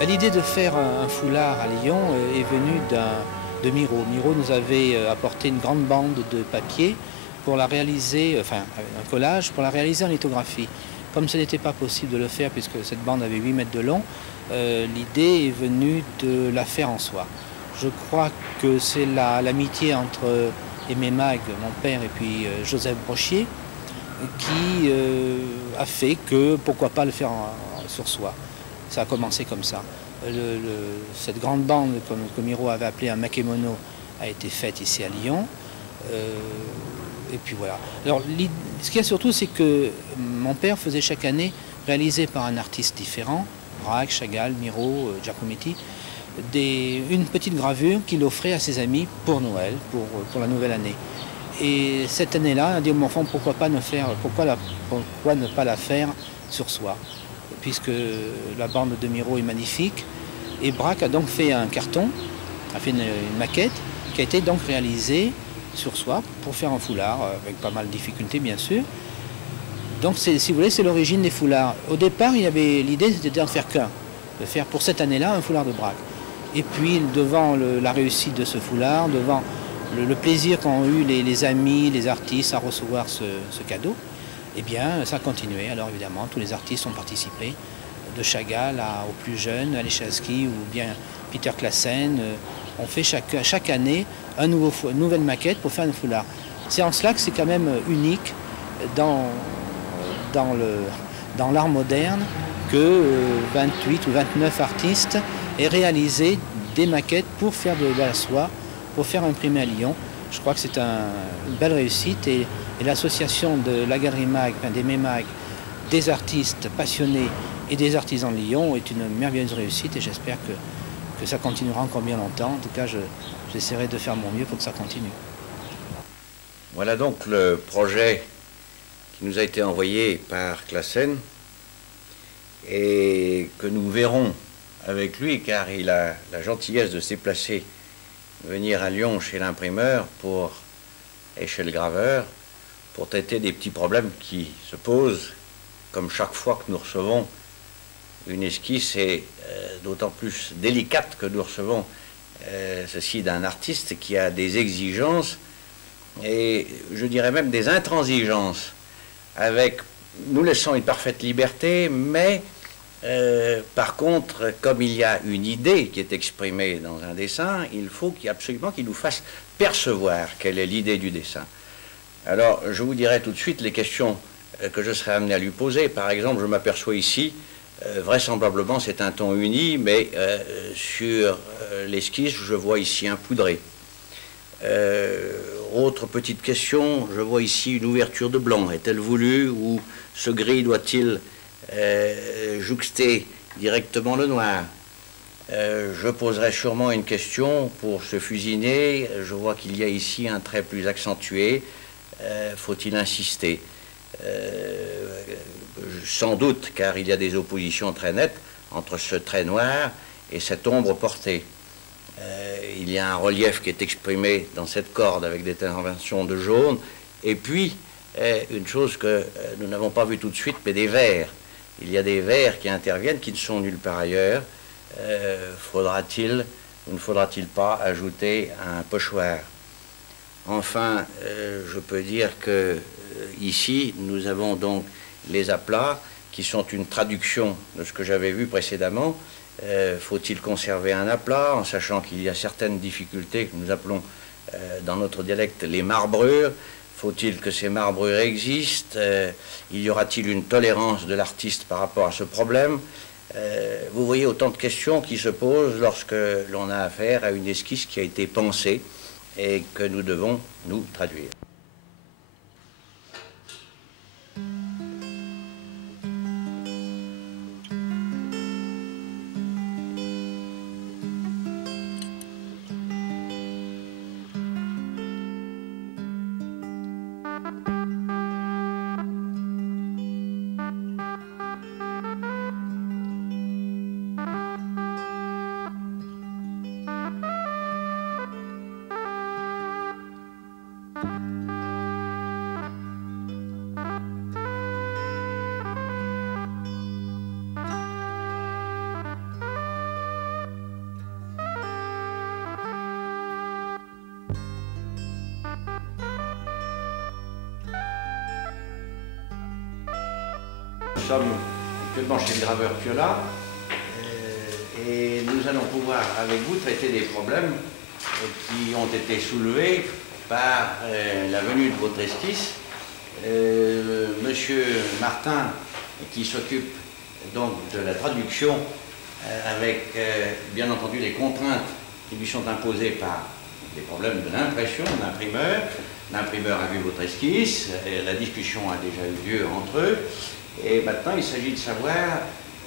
L'idée de faire un foulard à Lyon est venue de Miro. Miro nous avait apporté une grande bande de papier pour la réaliser, enfin un collage, pour la réaliser en lithographie. Comme ce n'était pas possible de le faire puisque cette bande avait 8 mètres de long, l'idée est venue de la faire en soie. Je crois que c'est l'amitié entre Aimé Mag, mon père, et puis Joseph Brochier, qui a fait que pourquoi pas le faire sur soie. Ça a commencé comme ça. Cette grande bande que Miro avait appelée un makemono a été faite ici à Lyon. Et puis voilà. Alors, ce qu'il y a surtout, c'est que mon père faisait chaque année, réalisé par un artiste différent, Braque, Chagall, Miro, Giacometti, une petite gravure qu'il offrait à ses amis pour Noël, pour la nouvelle année. Et cette année-là, on a dit, mon enfant, pourquoi ne pas la faire sur soie, puisque la bande de Miro est magnifique. Et Braque a donc fait un carton, a fait une maquette, qui a été donc réalisée sur soie pour faire un foulard, avec pas mal de difficultés bien sûr. Donc si vous voulez, c'est l'origine des foulards. Au départ, il y avait l'idée, c'était d'en faire qu'un, de faire pour cette année-là un foulard de Braque. Et puis devant la réussite de ce foulard, devant le plaisir qu'ont eu les amis, les artistes à recevoir ce cadeau, eh bien ça a continué. Alors évidemment, tous les artistes ont participé, de Chagall aux plus jeunes, à Leschalski ou bien Peter Classen. On fait chaque année une nouvelle maquette pour faire un foulard. C'est en cela que c'est quand même unique dans l'art moderne que 28 ou 29 artistes aient réalisé des maquettes pour faire de la soie, pour faire imprimer à Lyon. Je crois que c'est une belle réussite et l'association de la Galerie Mag, des Mag, des artistes passionnés et des artisans de Lyon est une merveilleuse réussite et j'espère que ça continuera encore bien longtemps. En tout cas, j'essaierai de faire mon mieux pour que ça continue. Voilà donc le projet qui nous a été envoyé par Classen et que nous verrons avec lui car il a la gentillesse de se déplacer, venir à Lyon chez l'imprimeur et chez le graveur pour traiter des petits problèmes qui se posent comme chaque fois que nous recevons une esquisse et d'autant plus délicate que nous recevons ceci d'un artiste qui a des exigences et je dirais même des intransigences avec nous laissant une parfaite liberté, mais par contre, comme il y a une idée qui est exprimée dans un dessin, il faut absolument qu'il nous fasse percevoir quelle est l'idée du dessin. Alors, je vous dirai tout de suite les questions que je serai amené à lui poser. Par exemple, je m'aperçois ici, vraisemblablement c'est un ton uni, mais sur l'esquisse, je vois ici un poudré. Autre petite question, je vois ici une ouverture de blanc. Est-elle voulue ou ce gris doit-il jouxter directement le noir? Je poserai sûrement une question pour se fusiner. Je vois qu'il y a ici un trait plus accentué. Faut-il insister? Sans doute, car il y a des oppositions très nettes entre ce trait noir et cette ombre portée. Il y a un relief qui est exprimé dans cette corde avec des interventions de jaune. Et puis, une chose que nous n'avons pas vue tout de suite, mais des verts. Il y a des verts qui interviennent, qui ne sont nulle part ailleurs. Faudra-t-il ou ne faudra-t-il pas ajouter un pochoir? Enfin, je peux dire que ici, nous avons donc les aplats qui sont une traduction de ce que j'avais vu précédemment. Faut-il conserver un aplat en sachant qu'il y a certaines difficultés que nous appelons dans notre dialecte les marbrures? Faut-il que ces marbrures existent? Y aura-t-il une tolérance de l'artiste par rapport à ce problème? Vous voyez autant de questions qui se posent lorsque l'on a affaire à une esquisse qui a été pensée et que nous devons nous traduire. sommes actuellement chez le graveur Piola et nous allons pouvoir avec vous traiter des problèmes qui ont été soulevés par la venue de votre esquisse. Monsieur Martin, qui s'occupe donc de la traduction avec bien entendu les contraintes qui lui sont imposées par les problèmes de l'impression de l'imprimeur. L'imprimeur a vu votre esquisse, et la discussion a déjà eu lieu entre eux, et maintenant il s'agit de savoir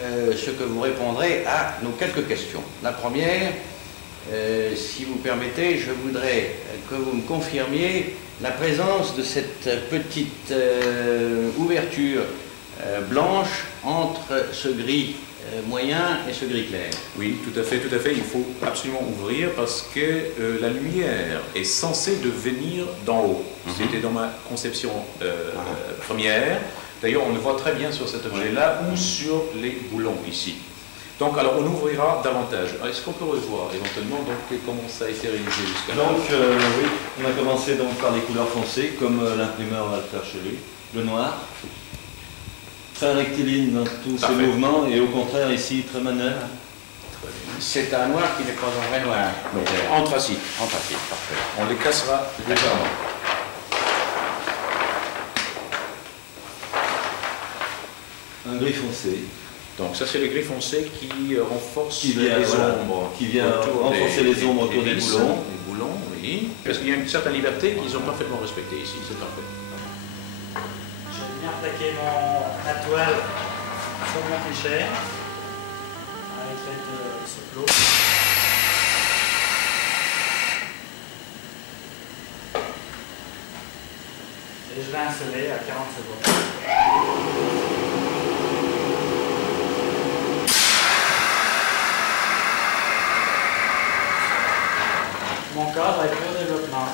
ce que vous répondrez à nos quelques questions. La première, si vous permettez, je voudrais que vous me confirmiez la présence de cette petite ouverture blanche entre ce gris moyen et ce gris clair. Oui, tout à fait, tout à fait. Il faut absolument ouvrir parce que la lumière est censée de venir d'en haut. C'était dans ma conception première. D'ailleurs, on le voit très bien sur cet objet-là ou sur les boulons ici. Donc, alors, on ouvrira davantage. Est-ce qu'on peut revoir éventuellement donc, comment ça a été réalisé jusqu'à là? Donc, oui, on a commencé donc par les couleurs foncées, comme l'imprimeur va le faire chez lui. Le noir, très rectiligne dans tous ses mouvements, et au contraire, ici, très manuel. C'est un noir qui n'est pas un vrai noir. Donc, anthracite. Anthracite, parfait. On les cassera légèrement. Un gris foncé. Donc ça c'est le gris foncé qui renforce les voilà, ombres. Qui vient renforcer les ombres autour des boulons. Les boulons, oui. Parce qu'il y a une certaine liberté qu'ils ont parfaitement respectée ici, c'est parfait. J'ai bien plaqué ma toile sur mon cliché avec l'aide de ce plot. Et je vais inceller à 40 secondes. Mon cadre est pur développement.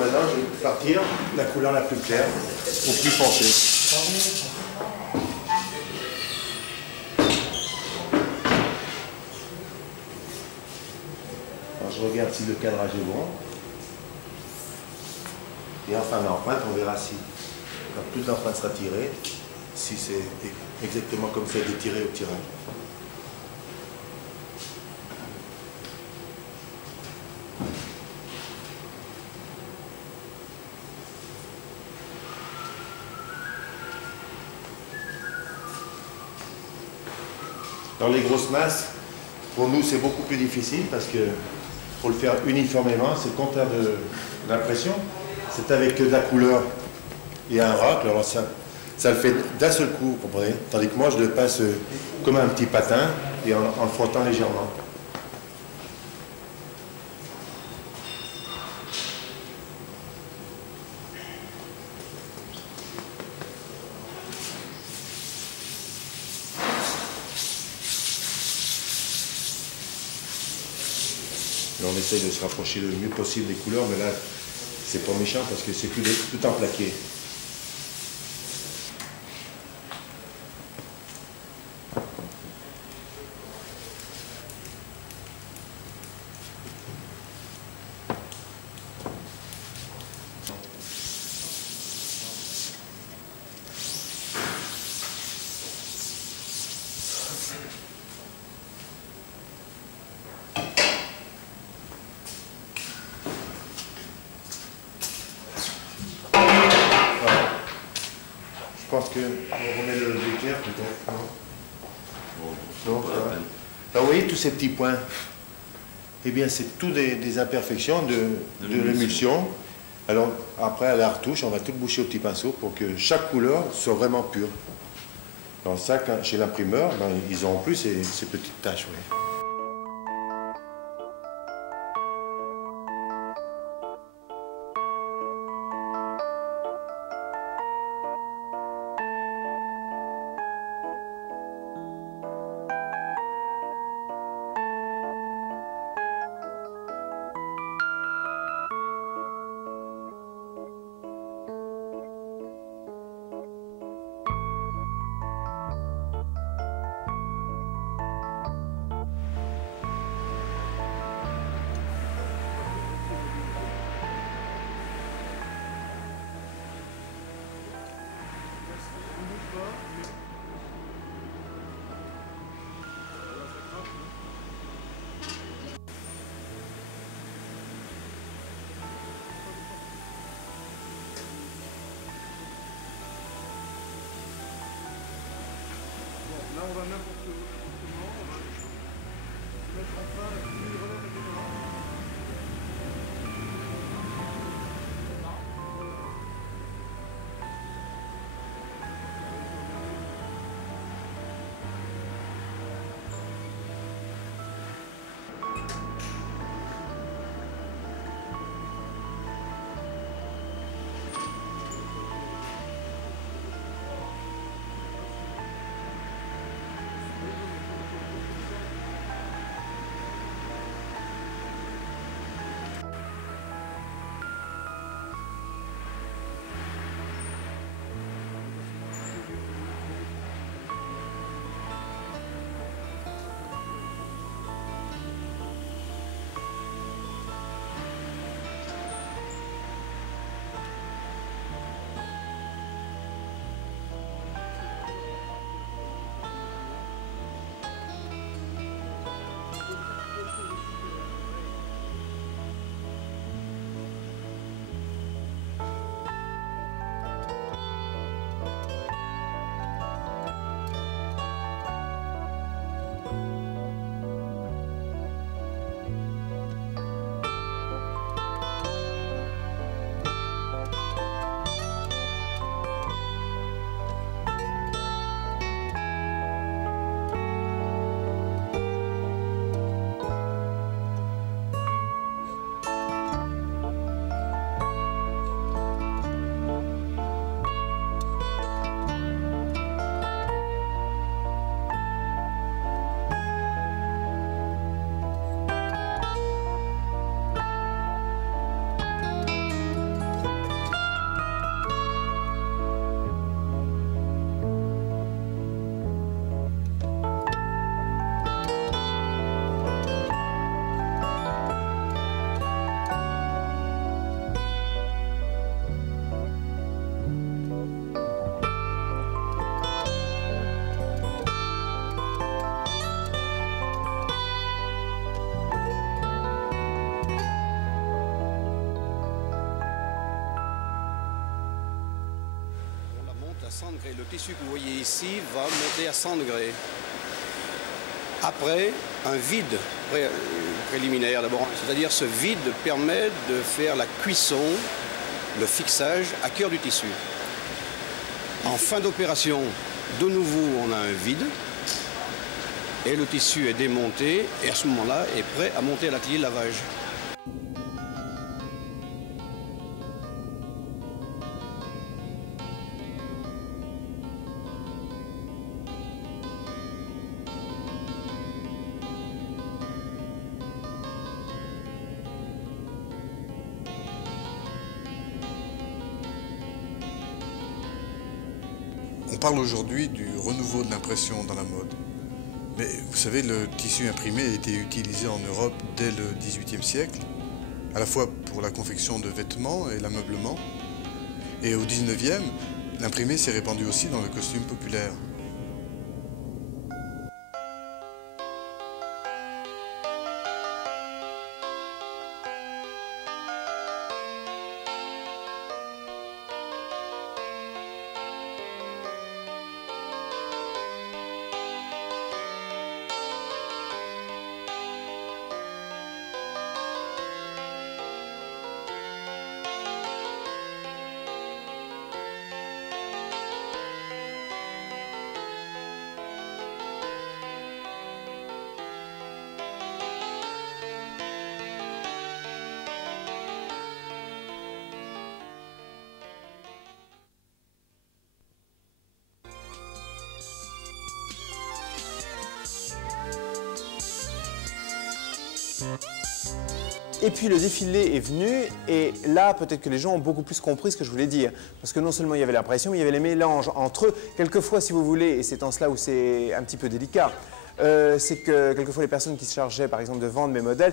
Maintenant, je vais partir la couleur la plus claire au plus foncé. Alors, je regarde si le cadrage est bon. Et enfin, l'empreinte, on verra si toute l'empreinte sera tirée, si c'est exactement comme ça détiré au tirage. Dans les grosses masses, pour nous, c'est beaucoup plus difficile parce que pour le faire uniformément, c'est le contraire de l'impression. C'est avec de la couleur et un racle, alors ça le fait d'un seul coup, vous comprenez? Tandis que moi, je le passe comme un petit patin et en le frottant légèrement. On essaye de se rapprocher le mieux possible des couleurs, mais là, c'est pas méchant parce que c'est tout en plaqué. Je pense qu'on remet le éclair peut-être, non? Donc, alors, vous voyez tous ces petits points? Eh bien, c'est tout des imperfections de l'émulsion. Alors, après, à la retouche, on va tout boucher au petit pinceau pour que chaque couleur soit vraiment pure. Alors ça, chez l'imprimeur, ben, ils ont en plus ces petites taches. Oui. on va n'importe où, on va se mettre en train avec une relève, etc. À 100 degrés. Le tissu que vous voyez ici va monter à 100 degrés. Après, un vide préliminaire d'abord, c'est-à-dire ce vide permet de faire la cuisson, le fixage à cœur du tissu. En fin d'opération, de nouveau, on a un vide et le tissu est démonté et à ce moment-là est prêt à monter à l'atelier de lavage. On parle aujourd'hui du renouveau de l'impression dans la mode. Mais vous savez, le tissu imprimé a été utilisé en Europe dès le XVIIIe siècle, à la fois pour la confection de vêtements et l'ameublement. Et au XIXe, l'imprimé s'est répandu aussi dans le costume populaire. Et puis le défilé est venu et là peut-être que les gens ont beaucoup plus compris ce que je voulais dire. Parce que non seulement il y avait l'impression, mais il y avait les mélanges entre eux. Quelquefois si vous voulez, et c'est en cela où c'est un petit peu délicat, c'est que quelquefois les personnes qui se chargeaient par exemple de vendre mes modèles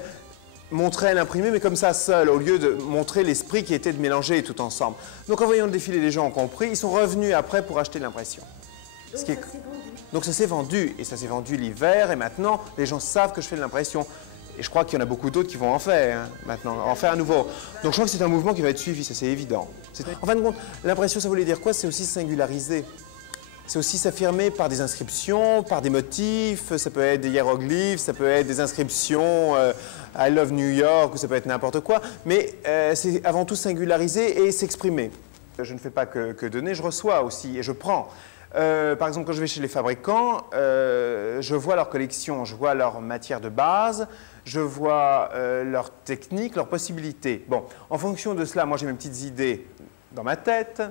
montraient l'imprimé mais comme ça seul, au lieu de montrer l'esprit qui était de mélanger tout ensemble. Donc en voyant le défilé, les gens ont compris, ils sont revenus après pour acheter l'impression. Donc ça s'est vendu et ça s'est vendu l'hiver et maintenant les gens savent que je fais de l'impression. Et je crois qu'il y en a beaucoup d'autres qui vont en faire maintenant, en faire à nouveau. Donc je crois que c'est un mouvement qui va être suivi, ça c'est évident. En fin de compte, l'impression ça voulait dire quoi? C'est aussi singulariser. c'est aussi s'affirmer par des inscriptions, par des motifs, ça peut être des hiéroglyphes, ça peut être des inscriptions I love New York, ou ça peut être n'importe quoi, mais c'est avant tout singulariser et s'exprimer. Je ne fais pas que donner, je reçois aussi et je prends. Par exemple, quand je vais chez les fabricants, je vois leur collection, je vois leur matière de base, je vois leur technique, leurs possibilités. Bon, en fonction de cela, moi j'ai mes petites idées dans ma tête,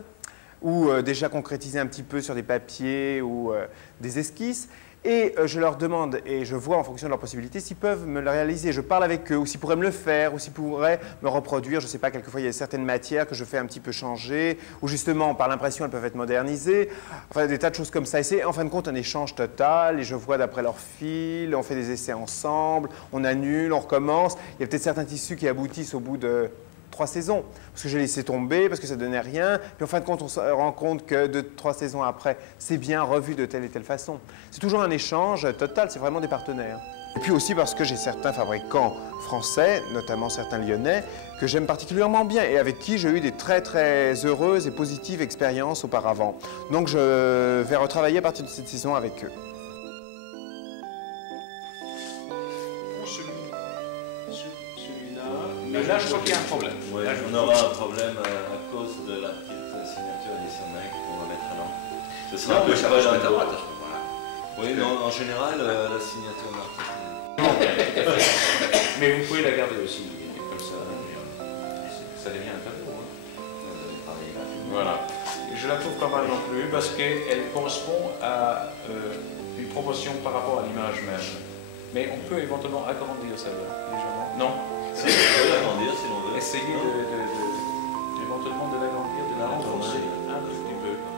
ou déjà concrétiser un petit peu sur des papiers ou des esquisses. Et je leur demande, et je vois en fonction de leurs possibilités, s'ils peuvent me le réaliser. Je parle avec eux, ou s'ils pourraient me le faire, ou s'ils pourraient me reproduire. Je ne sais pas, quelquefois il y a certaines matières que je fais un petit peu changer, ou justement par l'impression elles peuvent être modernisées. Enfin, des tas de choses comme ça. Et c'est en fin de compte un échange total, et je vois d'après leur fil, on fait des essais ensemble, on annule, on recommence. Il y a peut-être certains tissus qui aboutissent au bout de 3 saisons, parce que j'ai laissé tomber, parce que ça ne donnait rien, puis en fin de compte, on se rend compte que 2-3 saisons après, c'est bien revu de telle et telle façon. C'est toujours un échange total, c'est vraiment des partenaires. Et puis aussi parce que j'ai certains fabricants français, notamment certains lyonnais, que j'aime particulièrement bien et avec qui j'ai eu des très très heureuses et positives expériences auparavant. Donc je vais retravailler à partir de cette saison avec eux. Mais là, je crois qu'il y a un problème. Oui, on aura un problème à cause de la petite signature édition Nike qu'on va mettre à l'an. Ce sera un peu ça va se mettre à droite à ce moment-là. Oui, non, en général, la signature d'artiste. Mais vous pouvez la garder aussi, comme ça. Ça devient un tableau. Voilà. Je la trouve pas mal non plus parce qu'elle correspond à une promotion par rapport à l'image même. Mais on peut éventuellement agrandir celle-là, légèrement. Non? Si, on peut l'agrandir si l'on veut. Essayez éventuellement de l'agrandir, de la renforcer un petit peu.